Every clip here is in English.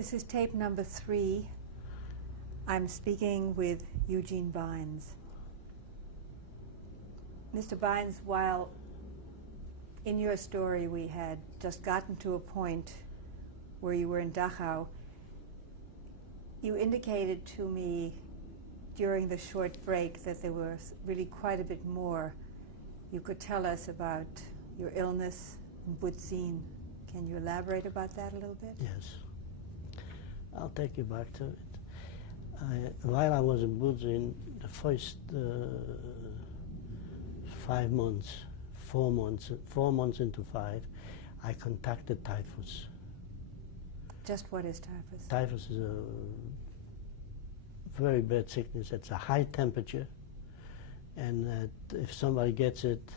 This is tape number 3. I'm speaking with Eugene Bynes. Mr. Bynes, while in your story we had just gotten to a point where you were in Dachau, you indicated to me during the short break that there was really quite a bit more you could tell us about your illness in Budzin. Can you elaborate about that a little bit? Yes. I'll take you back to it. While I was in Budzin, the first 5 months, 4 months into 5, I contacted typhus. Just what is typhus? Typhus is a very bad sickness. It's a high temperature, and if somebody gets it,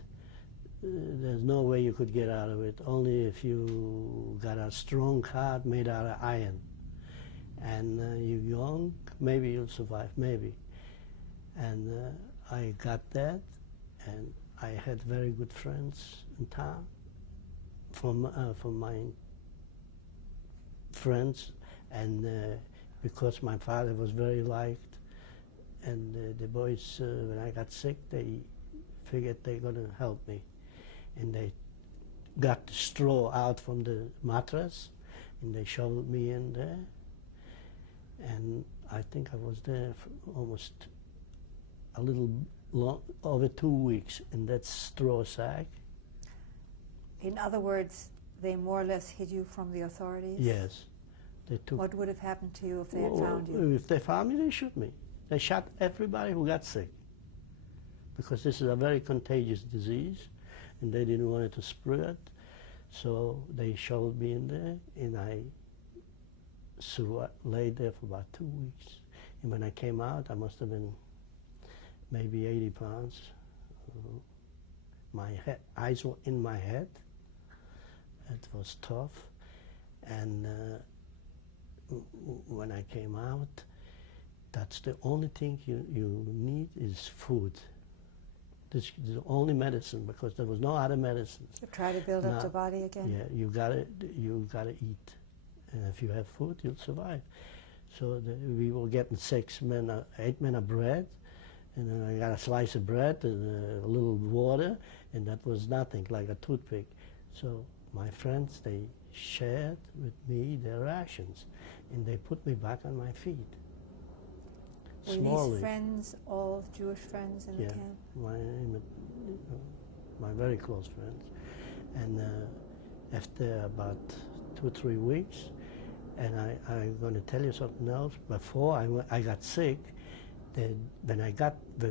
there's no way you could get out of it, only if you got a strong heart made out of iron. And you're young, maybe you'll survive, maybe. And I got that, and I had very good friends in town. From my friends, and because my father was very liked, and the boys, when I got sick, they figured they're going to help me. And they got the straw out from the mattress, and they shoveled me in there. And I think I was there for almost a little long, over 2 weeks in that straw sack. In other words, they more or less hid you from the authorities? Yes. They took. What would have happened to you if they had found you? If they found me, they shoot me. They shot everybody who got sick, because this is a very contagious disease, and they didn't want it to spread. So they shoved me in there, and I laid there for about 2 weeks. And when I came out, I must have been maybe 80 pounds. My eyes were in my head. It was tough. And when I came out, that's the only thing you need is food. This is the only medicine, because there was no other medicine. To try to build up the body again? Yeah, you gotta eat. And if you have food, you'll survive. So we were getting 8 men of bread, and then I got a slice of bread and a little water, and that was nothing, like a toothpick. So my friends, they shared with me their rations, and they put me back on my feet. Were these friends all Jewish friends in the camp? My very close friends. And after about 2 or 3 weeks, and I'm going to tell you something else. Before I got sick, when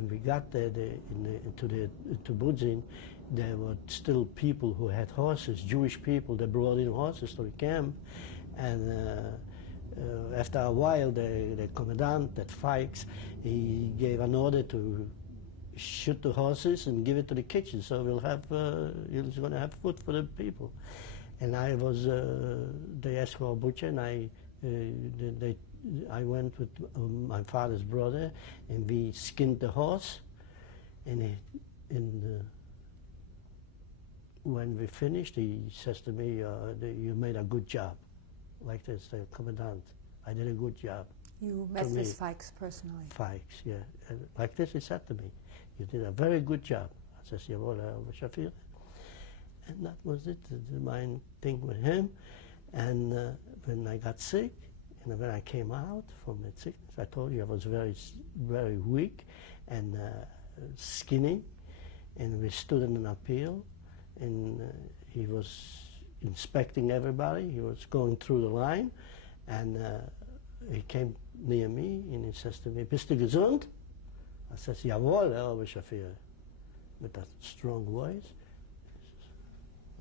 we got there to Budzin, there were still people who had horses, Jewish people. They brought in horses to the camp, and after a while, the commandant at Fikes, he gave an order to shoot the horses and give it to the kitchen, so we'll have he's going to have food for the people. And I was, they asked for a butcher, and I went with my father's brother, and we skinned the horse. And when we finished, he says to me, "You made a good job." Like this, the commandant. I did a good job. You met this Fikes personally? Fikes, yeah. And like this, he said to me, "You did a very good job." I says, "Jawohl, Herr Shafir." And that was it, my thing with him. And when I got sick, and when I came out from that sickness, I told you I was very, very weak and skinny. And we stood in an appeal, and he was inspecting everybody. He was going through the line, and he came near me, and he says to me, "Bist du gesund?" I says, "Jawohl, Herr Shafir," with that strong voice.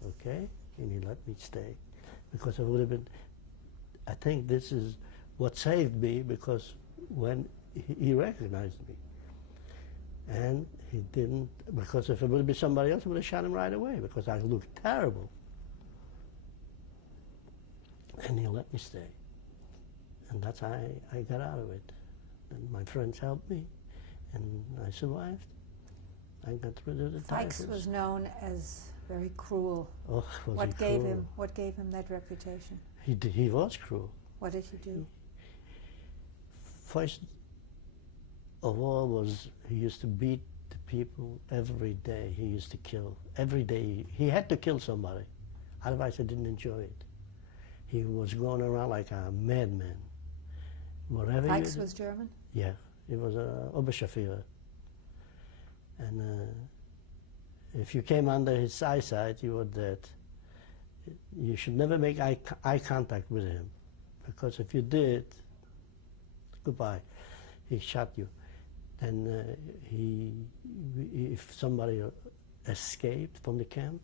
Okay, and he let me stay, because I would have been. I think this is what saved me, because when he recognized me, and he didn't, because if it would have been somebody else, I would have shot him right away, because I looked terrible. And he let me stay, and that's how I got out of it. And my friends helped me, and I survived. I got rid of the typhus. Fikes was known as very cruel. Oh, was he cruel? What gave him that reputation? He was cruel. What did he do? First of all was he used to beat the people every day. He used to kill. Every day he had to kill somebody. Otherwise he didn't enjoy it. He was going around like a madman. Wherever Reichs was German? Yeah, he was a Oberscharführer. And if you came under his eyesight, you were dead. You should never make eye contact with him, because if you did, goodbye. He shot you. Then if somebody escaped from the camp,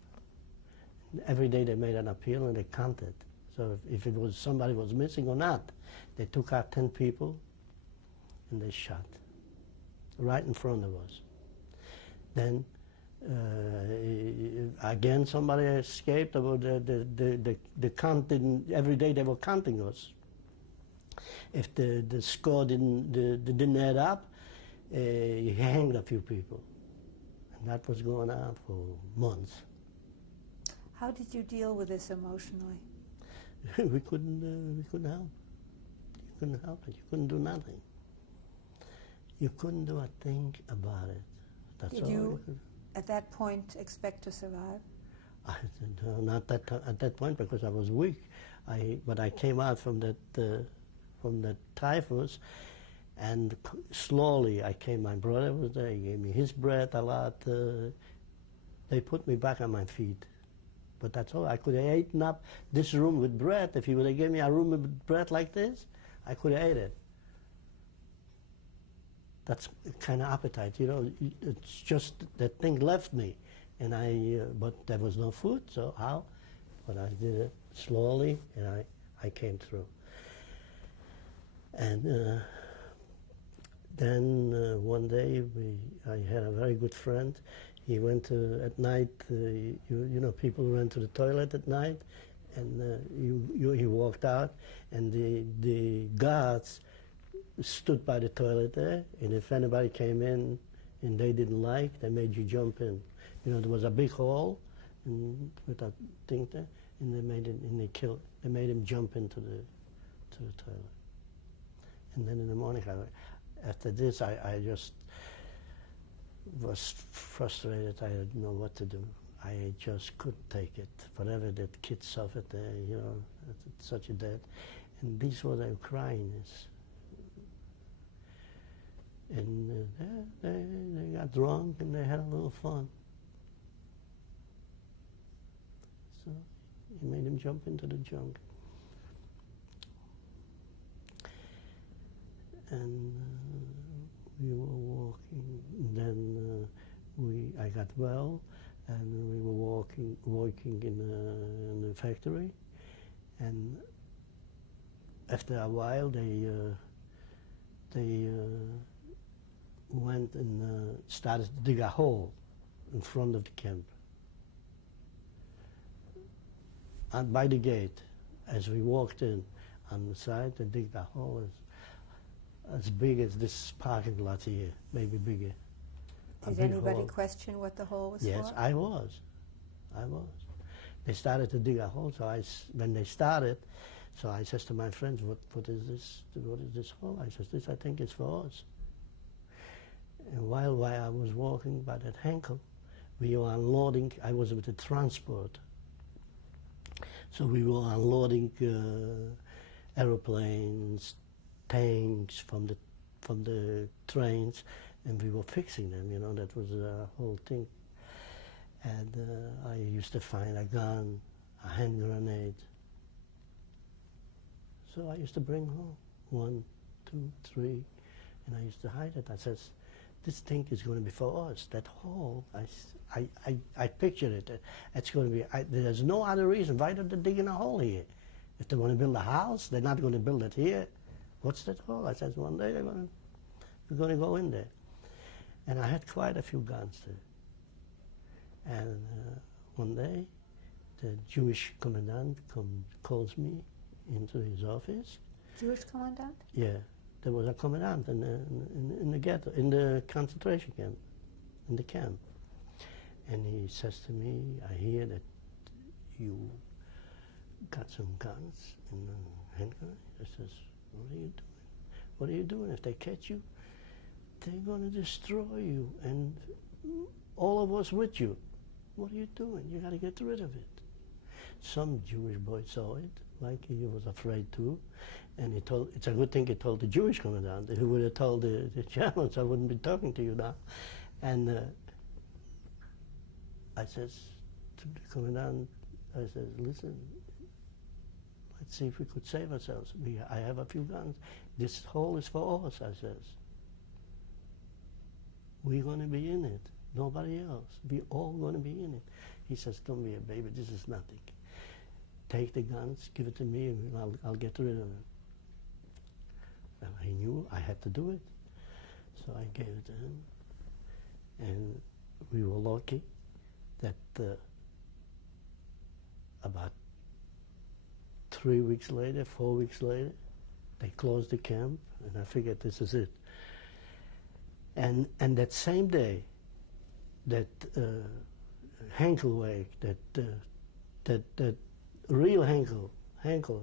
every day they made an appeal and they counted. So if it was somebody was missing or not, they took out 10 people and they shot right in front of us. Then again somebody escaped. About the count didn't. Every day they were counting us. If the score didn't add up, he hanged a few people, and that was going on for months. How did you deal with this emotionally? we couldn't help. You couldn't help it. You couldn't do nothing. You couldn't do a thing about it. That's did all you, could. at that point, expect to survive? Not at that point, because I was weak. But I came out from that typhus, and slowly I came. My brother was there. He gave me his bread a lot. They put me back on my feet. But that's all. I could have eaten up this room with bread. If he would have given me a room with bread like this, I could have ate it. That's kind of appetite, you know. It's just that thing left me, and but there was no food, so how? But I did it slowly, and I came through. And then one day I had a very good friend. He went to, at night, you know, people went to the toilet at night, and he walked out, and the guards stood by the toilet there, and if anybody came in and they didn't like, they made you jump in. You know, there was a big hole with a thing there, and they made him jump into the toilet. And then in the morning, after this, I just was frustrated. I didn't know what to do. I just couldn't take it. Whatever that kid suffered there, you know, it's such a death. And these were the Ukrainians. And they got drunk and they had a little fun. So he made him jump into the junk. And we were walking. Then I got well, and we were working in the factory. And after a while, they went and started to dig a hole in front of the camp. And by the gate, as we walked in, on the side, they digged a hole as big as this parking lot here, maybe bigger. Did anybody question what the hole was for? Yes, I was. They started to dig a hole, so when they started, so I says to my friends, what is this? What is this hole? I says, this I think is for us. And while I was walking by that Henkel, we were unloading. I was with the transport, so we were unloading aeroplanes, tanks from the trains, and we were fixing them. You know, that was the whole thing. And I used to find a gun, a hand grenade. So I used to bring home 1, 2, 3, and I used to hide it. I says, this thing is going to be for us. That hole, I pictured it. It's going to be, there's no other reason. Why are they digging a hole here? If they want to build a house, they're not going to build it here. What's that hole? I said, one day we're going to go in there. And I had quite a few guns there. And one day, the Jewish commandant calls me into his office. Jewish commandant? Yeah. There was a commandant in the ghetto, in the concentration camp, in the camp. And he says to me, I hear that you got some guns in handgun. I says, what are you doing? What are you doing? If they catch you, they're going to destroy you, and all of us with you. What are you doing? You got to get rid of it. Some Jewish boy saw it, like he was afraid too, and he told. It's a good thing he told the Jewish commandant. He would have told the Germans, I wouldn't be talking to you now. And I says to the commandant, I says, listen, let's see if we could save ourselves. I have a few guns. This hole is for us, I says. We're going to be in it. Nobody else. We all going to be in it. He says, don't be a baby. This is nothing. Take the guns, give it to me, and I'll get rid of it. And I knew I had to do it. So I gave it to him. And we were lucky that about 3 weeks later, 4 weeks later, they closed the camp, and I figured this is it. And that same day, that Henkelweg, that real Henkel,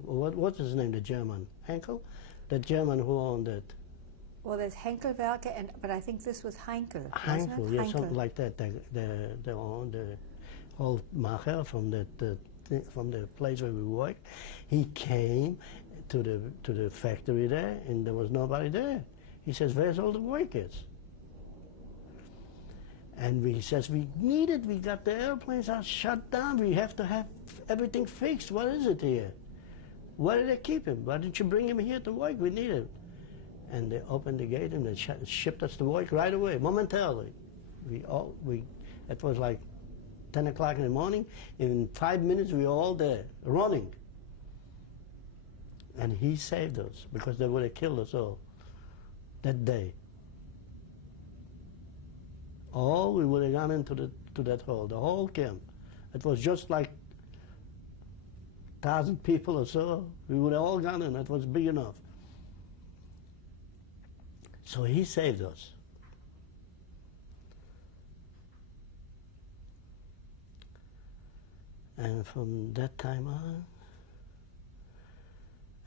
what's his name, the German? Henkel? The German who owned it. Well, there's Henkelwerke, but I think this was Heinkel, Heinkel, wasn't it? yeah, Heinkel. something like that. They owned the old Macher from the place where we worked. He came to the factory there, and there was nobody there. He says, where's all the workers? And he says, we need it. We got the airplanes are shut down. We have to have everything fixed. What is it here? Why did they keep him? Why didn't you bring him here to work? We need him. And they opened the gate and they shipped us to work right away, momentarily. It was like 10 o'clock in the morning. In 5 minutes, we were all there, running. And he saved us, because they would have killed us all that day. All we would have gone into that hole, the whole camp. It was just like 1,000 people or so. We would have all gone in. It was big enough. So he saved us. And from that time on,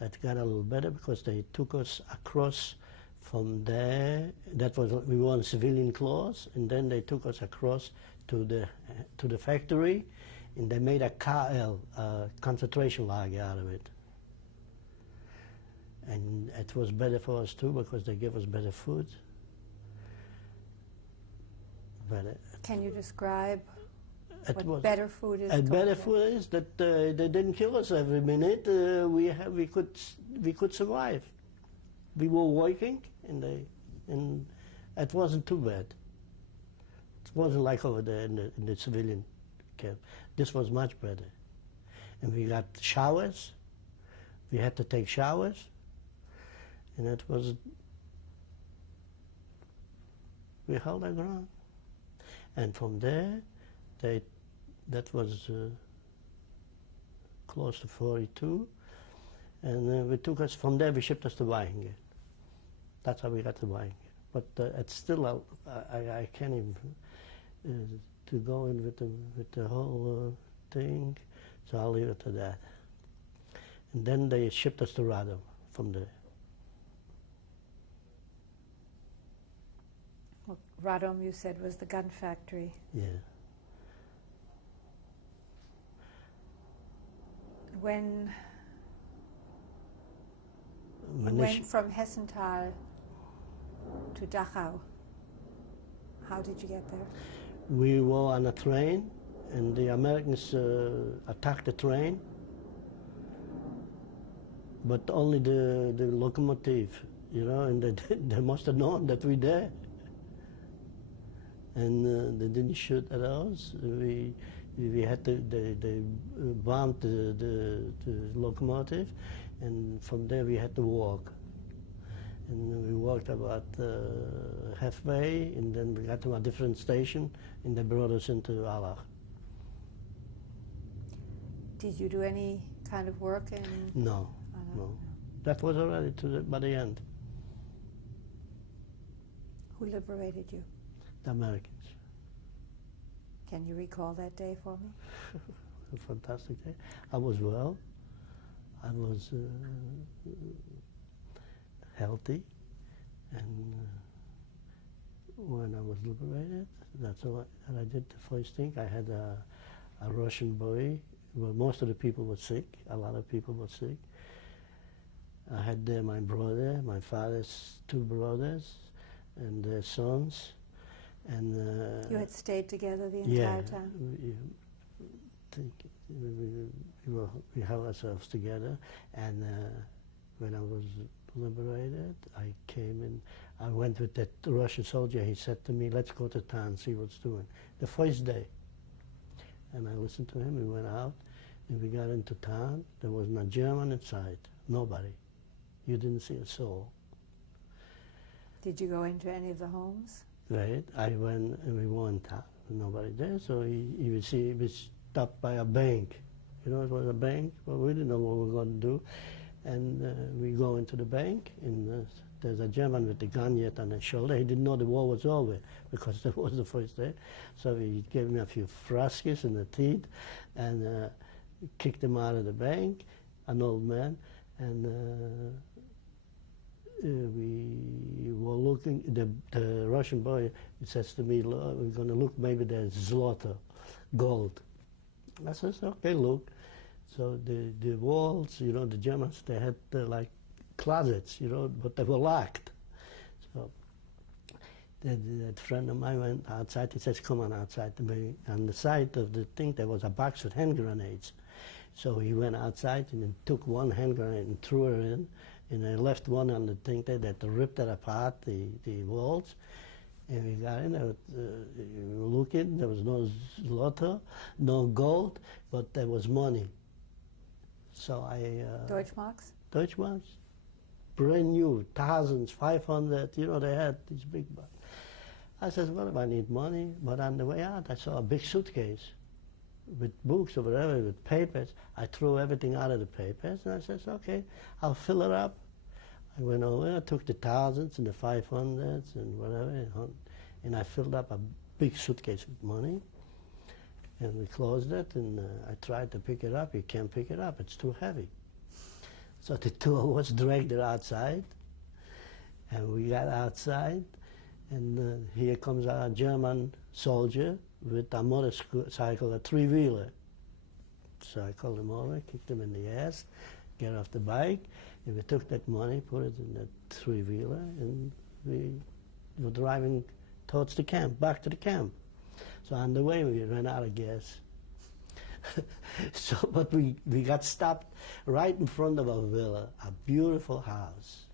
it got a little better, because they took us across from there. We were on civilian clothes, and then they took us across to the factory, and they made a KL, concentration lager, out of it. And it was better for us too, because they gave us better food. Can you describe what was better food is? better food is that they didn't kill us every minute. We could survive. We were working, and it wasn't too bad. It wasn't like over there in the civilian camp. This was much better. And we got showers. We had to take showers. And it was, we held our ground. And from there, that was close to 42. And we took us, from there we shipped us to Weihingen. That's how we got to Weihingen. But it's still, I can't even, to go in with the whole thing, so I'll leave it to that. And then they shipped us to Radom from there. Well, Radom, you said, was the gun factory. Yeah. When you went from Hessenthal to Dachau, how did you get there? We were on a train, and the Americans attacked the train, but only the locomotive, and they must have known that we're there. And they didn't shoot at us. We had to, they bombed the locomotive, and from there we had to walk. And we walked about halfway, and then we got to a different station, and they brought us into Allach. Did you do any kind of work in? No, no. That was already by the end. Who liberated you? The Americans. Can you recall that day for me? A fantastic day. I was well. I was healthy, and when I was liberated, that's all I did. The first thing, I had a Russian boy. Well, most of the people were sick. A lot of people were sick. I had there my brother, my father's two brothers, and their sons. And you had stayed together the entire time? We held ourselves together, and when I was liberated, I came in. I went with that Russian soldier. He said to me, "Let's go to town, see what's doing." The first day, and I listened to him. We went out, and we got into town. There was no German inside, nobody. You didn't see a soul. Did you go into any of the homes? Right. I went, and we weren't town. Nobody there. So you would see, we stopped by a bank. You know, it was a bank. Well, we didn't know what we were going to do. And we go into the bank, and there's a German with the gun yet on his shoulder. He didn't know the war was over because that was the first day. So he gave me a few frasques in the teeth and kicked him out of the bank, an old man. And we were looking, the Russian boy says to me, "Look, we're going to look, maybe there's zloto, gold." I says, "Okay, look." So the walls, you know, the Germans, they had like closets, you know, but they were locked. So that friend of mine went outside. He says, "Come on outside." On the side of the thing, there was a box with hand grenades. So he went outside and he took one hand grenade and threw her in, and I left one on the thing there that ripped it apart, the walls. And we got in there, we were looking, there was no zloto, no gold, but there was money. So I... Deutschmarks? Deutschmarks, brand new, thousands, 500, you know, they had these big bucks. I said, "Well, if I need money," but on the way out, I saw a big suitcase with books or whatever, with papers. I threw everything out of the papers, and I said, "Okay, I'll fill it up." I went over, I took the thousands and the 500s and whatever, and I filled up a big suitcase with money. And we closed it, and I tried to pick it up. You can't pick it up, it's too heavy. So the two of us dragged it outside, and we got outside, and here comes a German soldier with a motorcycle, a three-wheeler. So I called him over, kicked him in the ass, get off the bike, and we took that money, put it in that three-wheeler, and we were driving towards the camp, back to the camp. So on the way, we ran out of gas. But we got stopped right in front of a villa, a beautiful house,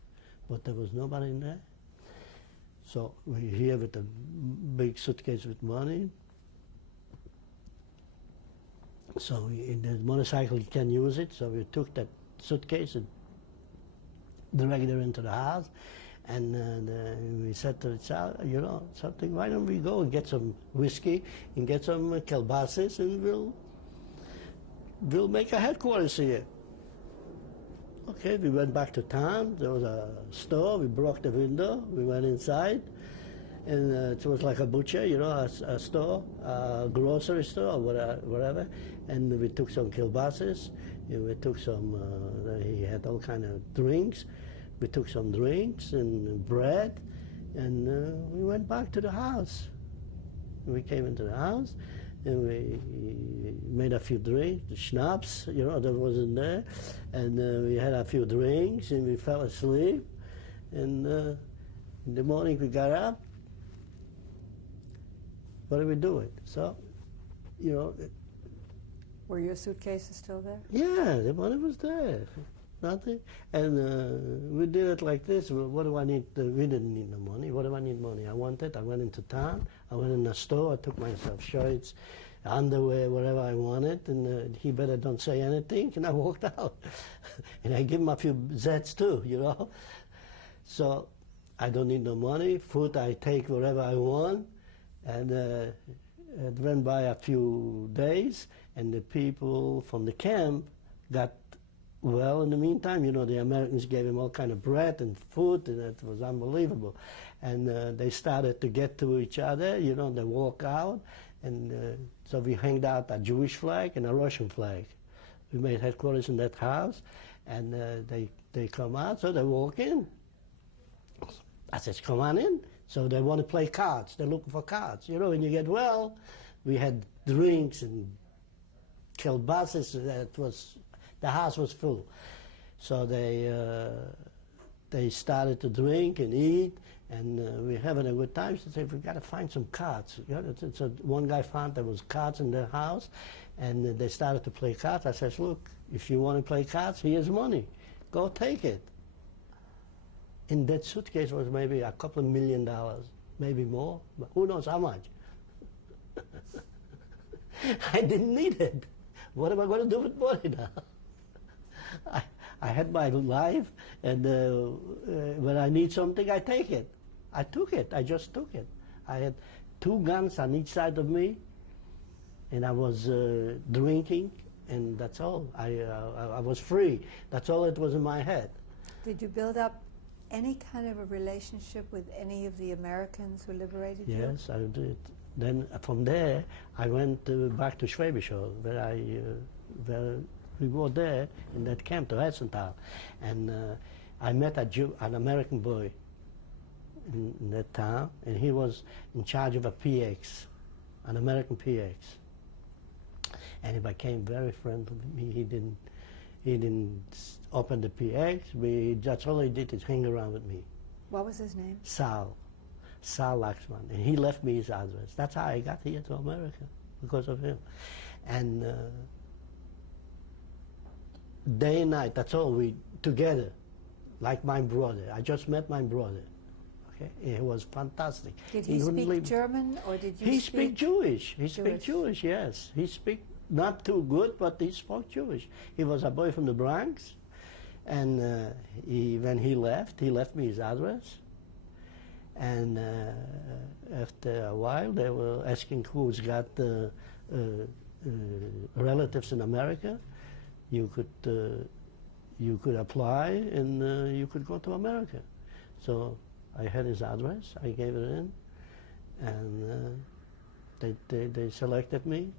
but there was nobody in there. So we're here with a big suitcase with money. So in the motorcycle, you can use it. So we took that suitcase and dragged her into the house. And we said to the child, you know, something, why don't we go and get some whiskey and get some kielbases, and we'll make a headquarters here. Okay, we went back to town. There was a store. We broke the window. We went inside, and it was like a butcher, you know, a store, a grocery store, or whatever. And we took some kielbases, and we took some, he had all kind of drinks. We took some drinks and bread, and we went back to the house. We came into the house, and we made a few drinks, the schnapps, you know, that wasn't there, and we had a few drinks, and we fell asleep, and in the morning we got up. What are we doing? So, you know. Were your suitcases still there? Yeah, the money was there. Nothing. And we did it like this. Well, what do I need? We didn't need no money. What do I need money? I wanted. I went into town. I went in the store. I took myself shirts, underwear, whatever I wanted. And he better don't say anything. And I walked out. And I give him a few Zs too, you know. So I don't need no money. Food I take whatever I want. And it went by a few days. And the people from the camp got well. In the meantime, you know, the Americans gave him all kind of bread and food, and it was unbelievable. And they started to get to each other, you know, they walk out, and so we hanged out a Jewish flag and a Russian flag. We made headquarters in that house, And they come out, so they walk in. I said, come on in. So they want to play cards. They're looking for cards. You know, when you get well, we had drinks and kielbases. The house was full. So they started to drink and eat, and we're having a good time. So they said, we got to find some cards. You know, so one guy found there was cards in their house, and they started to play cards. I said, look, if you want to play cards, here's money. Go take it. In that suitcase was maybe a couple of $1 million, maybe more, but who knows how much. I didn't need it. What am I going to do with money now? I had my life, and when I need something, I take it. I took it. I just took it. I had 2 guns on each side of me, and I was drinking, and that's all. I was free. That's all it was in my head. Did you build up any kind of a relationship with any of the Americans who liberated you? Yes, I did. Then from there, I went back to Schwäbisch Hall, where we were there in that camp to Hessenthal. And I met an American boy in that town, and he was in charge of a PX, an American PX. And he became very friendly with me. He didn't open the PX. That's all he did is hang around with me. What was his name? Sal Laxman. And he left me his address. That's how I got here to America, because of him. And day and night, that's all we together, like my brother. I just met my brother. Okay, it was fantastic. Did he speak German, or did you speak? He speak Jewish. He speak Jewish, yes. He speak not too good, but he spoke Jewish. He was a boy from the Bronx, and when he left me his address. And after a while, they were asking who's got relatives in America. You could apply, and you could go to America. So I had his address. I gave it in, and they selected me,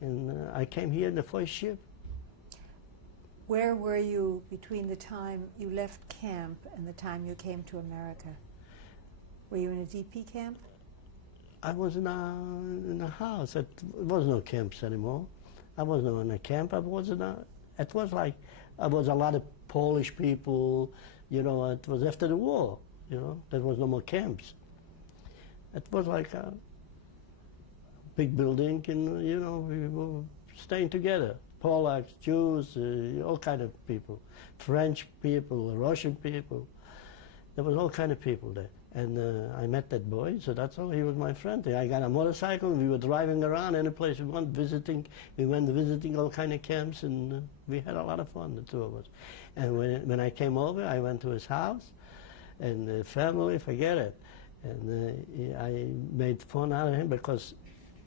and I came here in the first ship. Where were you between the time you left camp and the time you came to America? Were you in a DP camp? I was in a house. It was no camps anymore. I wasn't in a camp. It was like, it was a lot of Polish people, you know. It was after the war, you know. There was no more camps. It was like a big building, and, you know, we were staying together. Polacks, Jews, all kind of people. French people, Russian people. There was all kind of people there. And I met that boy, so that's all. He was my friend. I got a motorcycle, and we were driving around any place we went, visiting. We went visiting all kind of camps, and we had a lot of fun, the two of us. And when I came over, I went to his house, and the family, forget it. And I made fun out of him, because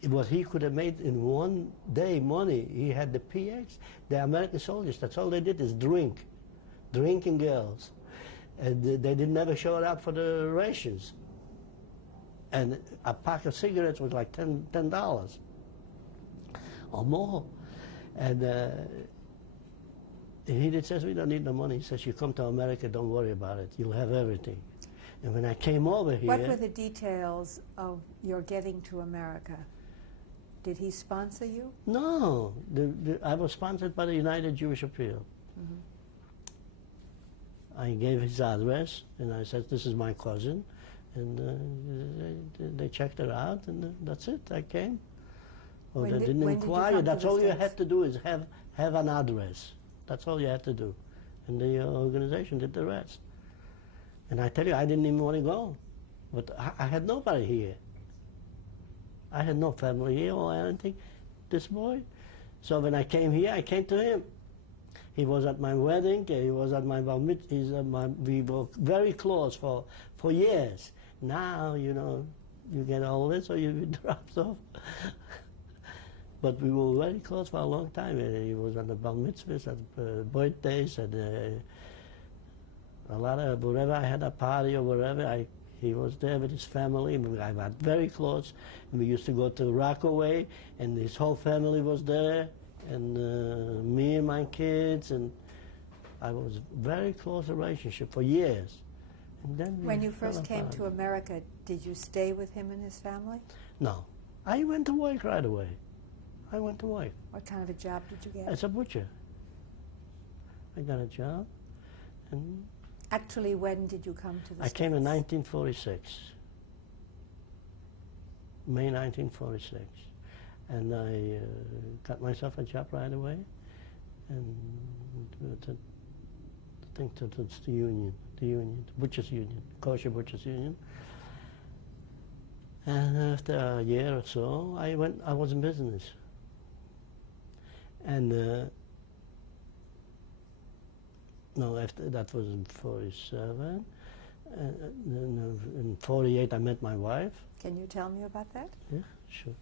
what he could have made in one day money, he had the PX, the American soldiers, that's all they did is drinking girls. And they didn't ever show it up for the rations. And a pack of cigarettes was like $10 or more. And he says, we don't need the money. He says, you come to America, don't worry about it. You'll have everything. And when I came over here... What were the details of your getting to America? Did he sponsor you? No. I was sponsored by the United Jewish Appeal. Mm-hmm. I gave his address, and I said, this is my cousin. And they checked it out, and that's it. I came. Or they didn't inquire. That's all you had to do is have an address. That's all you had to do. And the organization did the rest. And I tell you, I didn't even want to go. But I had nobody here. I had no family here or anything, this boy. So when I came here, I came to him. He was at my wedding, he was at my bar mitzvah, we were very close for years. Now, you know, you get older, so you drops off. But we were very close for a long time. He was at the bar mitzvahs, at birthdays, and a lot of, wherever I had a party or wherever, he was there with his family. I got very close. We used to go to Rockaway, and his whole family was there. And me and my kids, and I was very close relationship for years. And then When you fell first came apart. to America, did you stay with him and his family? No. I went to work right away. I went to work What kind of a job did you get? as a butcher. I got a job, and Actually, when did you come to the I came in States? 1946, May 1946, and I got myself a job right away, and I think that it's the union, the butchers union, kosher butchers union. And after a year or so, I was in business, and no, after that was in 47. In 48, I met my wife. Can you tell me about that? Yeah, sure.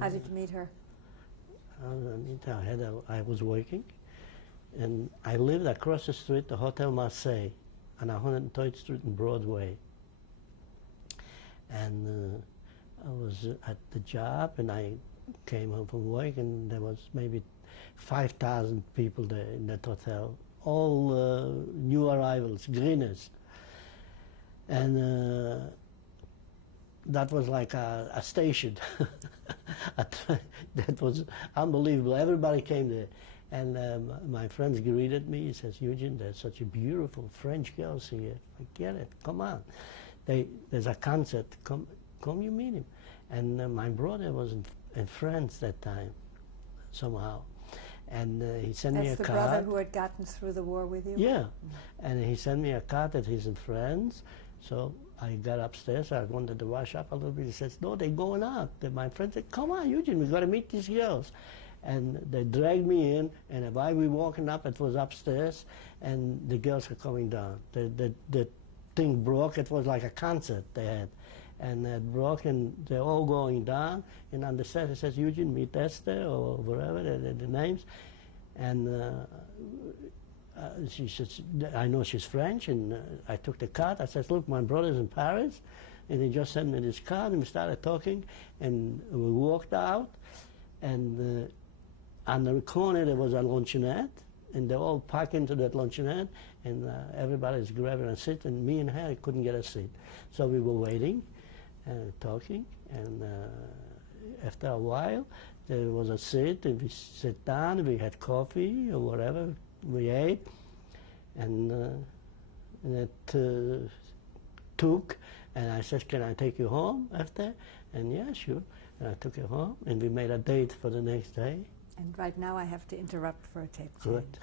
How did you meet her? I was working, and I lived across the street, the Hotel Marseille, on 103rd Street and Broadway. And I was at the job, and I came home from work, and there was maybe 5,000 people there in that hotel, all new arrivals, greeners. And that was like a station. That was unbelievable. Everybody came there. And my friends greeted me. He says, Eugene, there's such a beautiful French girls here. Forget it, come on. There's a concert, come you meet him. And my brother was in France that time, somehow. And he sent me a That's the card. brother who had gotten through the war with you? Yeah, and he sent me a card that he's in France. So I got upstairs, I wanted to wash up a little bit. He says, no, they're going out. My friend said, come on, Eugene, we got to meet these girls. And they dragged me in, and while we were walking up, it was upstairs, and the girls were coming down. The thing broke, it was like a concert they had. And it broke, and they're all going down, and on the set it says, Eugene, meet Esther, or whatever, the names. And she says, I know she's French, and I took the card. I said, look, my brother's in Paris, and he just sent me this card, and we started talking, and we walked out, and on the corner there was a luncheonette, and they all packed into that luncheonette, and everybody's grabbing a seat, and me and her couldn't get a seat. So we were waiting, talking, and after a while, there was a seat, and we sat down, we had coffee or whatever, we ate, and it took, and I said, can I take you home after? And yeah, sure. And I took her home, and we made a date for the next day. And right now I have to interrupt for a tape. Good.